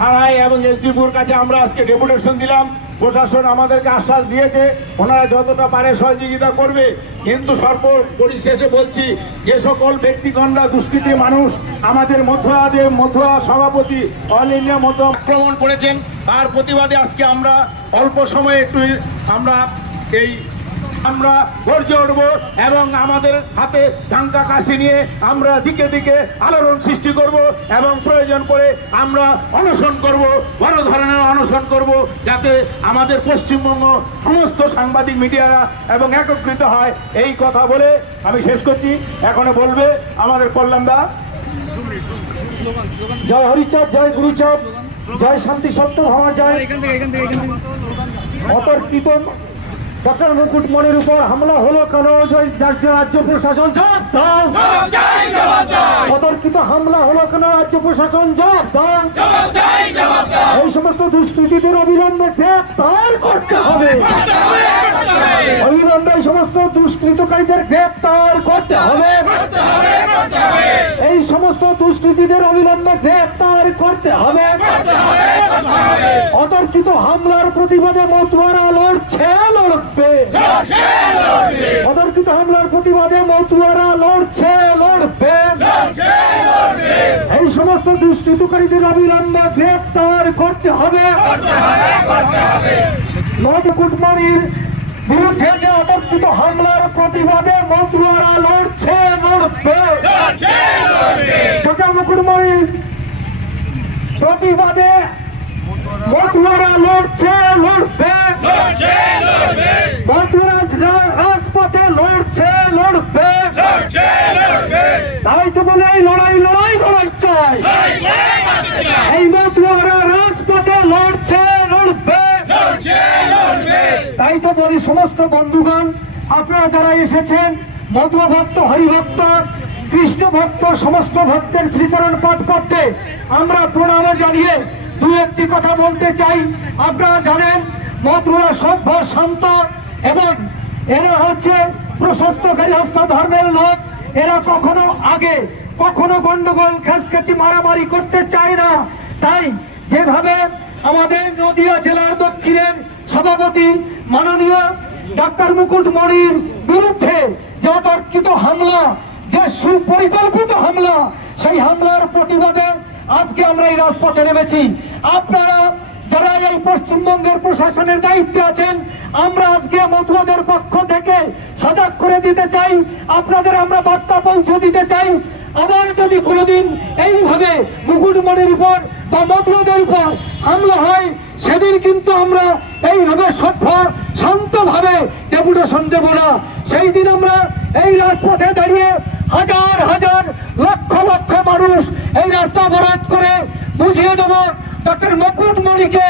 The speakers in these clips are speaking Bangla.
থানায় এবং এসডিপুর কাছে আমরা আজকে ডেপুটেশন দিলাম। প্রশাসন আমাদেরকে আশ্বাস দিয়েছে ওনারা যতটা পারে সহযোগিতা করবে, কিন্তু সর্বপরিশেষে বলছি যে সকল ব্যক্তিগণরা দুষ্কৃতী মানুষ আমাদের মথুয়া সভাপতি অল ইন্ডিয়া মতো আক্রমণ করেছেন, তার প্রতিবাদে আজকে আমরা অল্প সময়ে একটু আমরা গর্জে উঠব এবং আমাদের হাতে ডাঙ্কা কাশি নিয়ে আমরা দিকে দিকে আলোড়ন সৃষ্টি করব এবং প্রয়োজন করে আমরা অনশন করব, বড় ধরনের অনশন করব, যাতে আমাদের পশ্চিমবঙ্গ সমস্ত সাংবাদিক মিডিয়ারা এবং একত্রিত হয়। এই কথা বলে আমি শেষ করছি। এখন বলবে আমাদের কল্যাণদা। জয় হরিচাঁদ, জয় গুরুচাঁদ, জয় শান্তি সত্য ভাবা যায়। অতর্কিত ডক্টর মুকুটমণির উপর হামলা হলো কেন? রাজ্য প্রশাসন জবাব দাও। অতর্কিত হামলা হলো কেন? রাজ্য প্রশাসন জবাব দাও। এই সমস্ত দুষ্কৃতীদের অবিলম্বে গ্রেপ্তার করতে হবে। অবিলম্বে এই সমস্ত দুষ্কৃতকারীদের গ্রেপ্তার করতে হবে। এই সমস্ত দুষ্কৃতীদের অবিলম্বে গ্রেপ্তার করতে হবে। অতর্কিত হামলার প্রতিবাদে মতুয়ারা লড়ছে, লড়বে। অতর্কিত হামলার প্রতিবাদে মতুয়ারা লড়ছে, লড়বে। এই সমস্ত দুষ্কৃতকারীদের অবিলম্বে গ্রেপ্তার করতে হবে। মুকুটমণির বিরুদ্ধে যে অতর্কিত হামলার প্রতিবাদে মতুয়ারা লড়ছে, লড়বে। ডক্টর মুকুটমণির প্রতিবাদে মতুয়ারা লড়ছে, লড়বে। মতুয়ারা রাজপথে লড়ছে, লড়বে। তাই তো বলে এই লড়াই লড়াই লড়াই চাই। এই মতুয়ারা রাজপথে লড়ছে, লড়বে। তাই তো বলি সমস্ত বন্ধুগণ, আপনারা যারা এসেছেন, মতুয়া ভক্ত, হরিভক্ত, কৃষ্ণ ভক্ত, সমস্ত ভক্তের শ্রীচরণ পাঠ করতে আমরা প্রণাম জানিয়ে দু একটি কথা বলতে চাই। আপনারা জানেন মতুয়ারা সভ্য, শান্ত এবং এরা হচ্ছে প্রশস্ত গৃহস্থ ধর্মের লোক। এরা কখনো আগে কখনো গন্ডগোল, খেসখেচি, মারামারি করতে চায় না। তাই যেভাবে আমাদের নদিয়া জেলার দক্ষিণের সভাপতি মাননীয় ডক্টর মুকুটমণির বিরুদ্ধে যে অতর্কিত হামলা, যে সুপরিকল্পিত হামলা, সেই হামলার প্রতিবাদে আজকে আমরা এই রাজপথে নেমেছি। আপনারা যারা এই পশ্চিমবঙ্গের প্রশাসনের দায়িত্বে আছেন, আমরা আজকে মতুয়াদের পক্ষ থেকে সজাগ করে দিতে চাই, আপনাদের আমরা বার্তা পৌঁছে দিতে চাই। আবার যদি কোনোদিন এইভাবে মুকুটমণির উপর বা মতুয়াদের উপর হামলা হয়, সেদিন কিন্তু আমরা এইভাবে সভ্য শান্তভাবে ডেপুটেশন দেব না। সেই দিন আমরা এই রাজপথে দাঁড়িয়ে হাজার হাজার লক্ষ লক্ষ মানুষ এই রাস্তা অবরোধ করে বুঝিয়ে দেব ডক্টর মুকুটমণিকে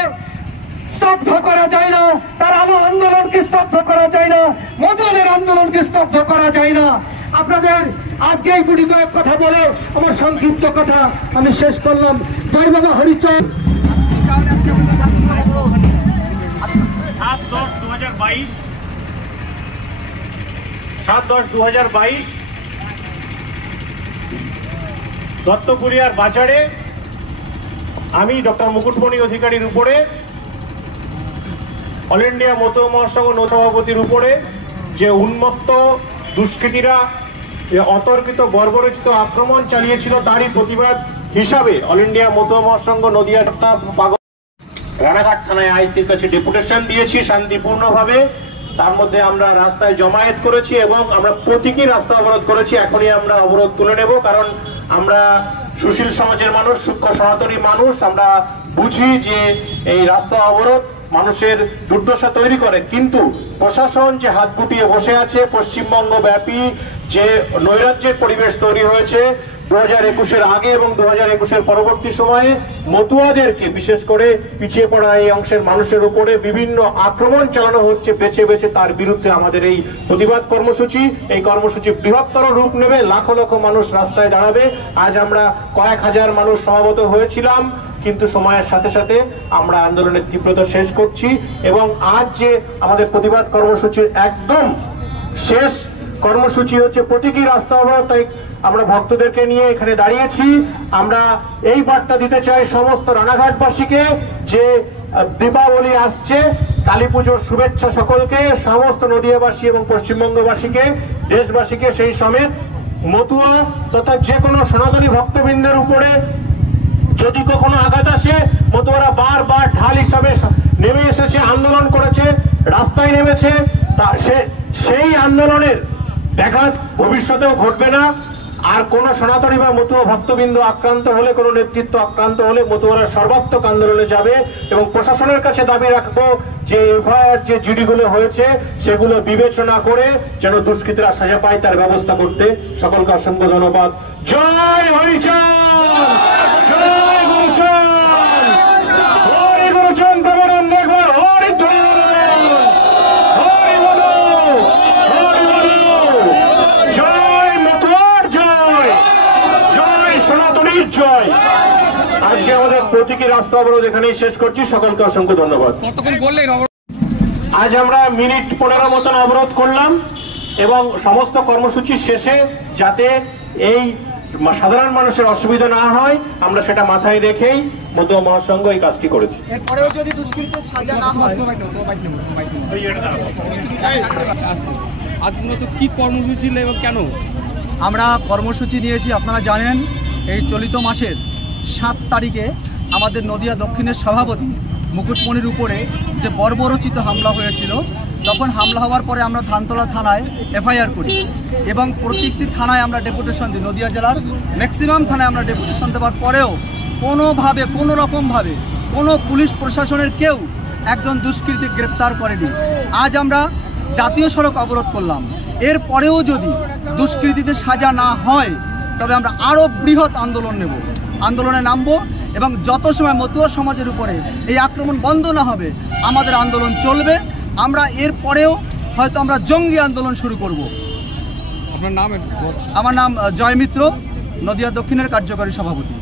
স্তব্ধ করা যায় না, তার আন্দোলনকে স্তব্ধ করা যায় না, মতুয়াদের আন্দোলনকে স্তব্ধ করা যায় না। আপনাদের আজকে এই গুটি কয়েক কথা বলে আমার সংক্ষিপ্ত কথা আমি শেষ করলাম। জয় বাবা হরিচাঁদ। 7/10/2022 দত্তপুরিয়ার বাজারে আমি ডক্টর মুকুটমণি অধিকারীর উপরে, অল ইন্ডিয়া মতুয়া মহাসংঘ সভাপতির উপরে যে উন্মত্ত দুষ্কৃতীরা অতর্কিত বর্বরচিত আক্রমণ চালিয়েছিল, তারই প্রতিবাদ হিসাবে অল ইন্ডিয়া মতুয়া মহাসংঘ নদিয়া রানাঘাট থানায় আইসির কাছে ডেপুটেশন দিয়েছি শান্তিপূর্ণভাবে। তার মধ্যে আমরা রাস্তায় জমায়েত করেছি এবং আমরা প্রতীকী রাস্তা অবরোধ করেছি। এখনই আমরা অবরোধ তুলে নেব, কারণ আমরা সুশীল সমাজের মানুষ, সূক্ষ্ম সনাতনী মানুষ। আমরা বুঝি যে এই রাস্তা অবরোধ মানুষের দুর্দশা তৈরি করে, কিন্তু প্রশাসন যে হাত গুটিয়ে বসে আছে, পশ্চিমবঙ্গ ব্যাপী যে নৈরাজ্যের পরিবেশ তৈরি হয়েছে 2021-এর আগে এবং 2021-এর পরবর্তী সময়ে মতুয়াদেরকে, বিশেষ করে পিছিয়ে পড়া এই অংশের মানুষের উপরে বিভিন্ন আক্রমণ চালানো হচ্ছে বেছে বেছে। তার বিরুদ্ধে আমাদের এই প্রতিবাদ কর্মসূচি, এই কর্মসূচি বৃহত্তর রূপ নেবে, লাখো লক্ষ মানুষ রাস্তায় দাঁড়াবে। আজ আমরা কয়েক হাজার মানুষ সমাবেত হয়েছিলাম, কিন্তু সময়ের সাথে সাথে আমরা আন্দোলনের তীব্রতা শেষ করছি এবং আজ যে আমাদের প্রতিবাদ কর্মসূচির একদম শেষ কর্মসূচি হচ্ছে প্রতীকী রাস্তা অবরোধ। তাই আমরা ভক্তদেরকে নিয়ে এখানে দাঁড়িয়েছি। আমরা এই বার্তা দিতে চাই সমস্ত রানাঘাটবাসীকে যে দীপাবলি আসছে, কালী পুজোর শুভেচ্ছা সকলকে, সমস্ত নদিয়াবাসী এবং পশ্চিমবঙ্গবাসীকে, দেশবাসীকে, সেই সমেত মতুয়া তথা যে কোনো সনাতনী ভক্তবৃন্দের উপরে যদি কখনো আঘাত আসে, মতুয়ারা বারবার ঢাল হিসাবে নেমে এসেছে, আন্দোলন করেছে, রাস্তায় নেমেছে। সেই আন্দোলনের ব্যাঘাত ভবিষ্যতেও ঘটবে না। আর কোন সনাতনী বা মতুয়া ভক্তবৃন্দ আক্রান্ত হলে, কোন নেতৃত্ব আক্রান্ত হলে মতুয়ারা সর্বাত্মক আন্দোলনে যাবে এবং প্রশাসনের কাছে দাবি রাখবো যে এফআইআর যে জিডিগুলো হয়েছে সেগুলো বিবেচনা করে যেন দুষ্কৃতীরা সাজা পায় তার ব্যবস্থা করতে। সকলকে অসংখ্য ধন্যবাদ। জয় হরিচাঁদ, জয় গুরুচাঁদ, হরি গুরুচাঁদ প্রবরণ একবার হরি জয়। আজকে আমাদের প্রতীকী রাস্তা অবরোধ এখানেই শেষ করছি। সকলকে অসংখ্য ধন্যবাদ। আজ আমরা মিনিট 15 মতন অবরোধ করলাম এবং সমস্ত কর্মসূচি শেষে যাতে এই সাধারণ মানুষের অসুবিধা না হয় আমরা সেটা মাথায় রেখেই মতুয়া মহাসংঘ এই কাজটি করেছি। এরপরেও যদি দুষ্কৃতের সাজা না হয়, আজ মূলত কি কর্মসূচি এবং কেন আমরা কর্মসূচি নিয়েছি আপনারা জানেন। এই চলিত মাসের 7 তারিখে আমাদের নদিয়া দক্ষিণের সভাপতি মুকুটমণির উপরে যে বর্বরচিত হামলা হয়েছিল, তখন হামলা হওয়ার পরে আমরা ধানতলা থানায় এফআইআর করি এবং প্রত্যেকটি থানায় আমরা ডেপুটেশন দিই। নদিয়া জেলার ম্যাক্সিমাম থানায় আমরা ডেপুটেশন দেওয়ার পরেও কোনোভাবে কোনো রকমভাবে কোনো পুলিশ প্রশাসনের কেউ একজন দুষ্কৃতী গ্রেপ্তার করেনি। আজ আমরা জাতীয় সড়ক অবরোধ করলাম। এর পরেও যদি দুষ্কৃতীদের সাজা না হয় তবে আমরা আরও বৃহৎ আন্দোলনে নামবো এবং যত সময় মতুয়া সমাজের উপরে এই আক্রমণ বন্ধ না হবে আমাদের আন্দোলন চলবে। আমরা এর পরেও হয়তো আমরা জঙ্গি আন্দোলন শুরু করব। আপনার নাম? আমার নাম জয় মিত্র, নদিয়া দক্ষিণের কার্যকরী সভাপতি।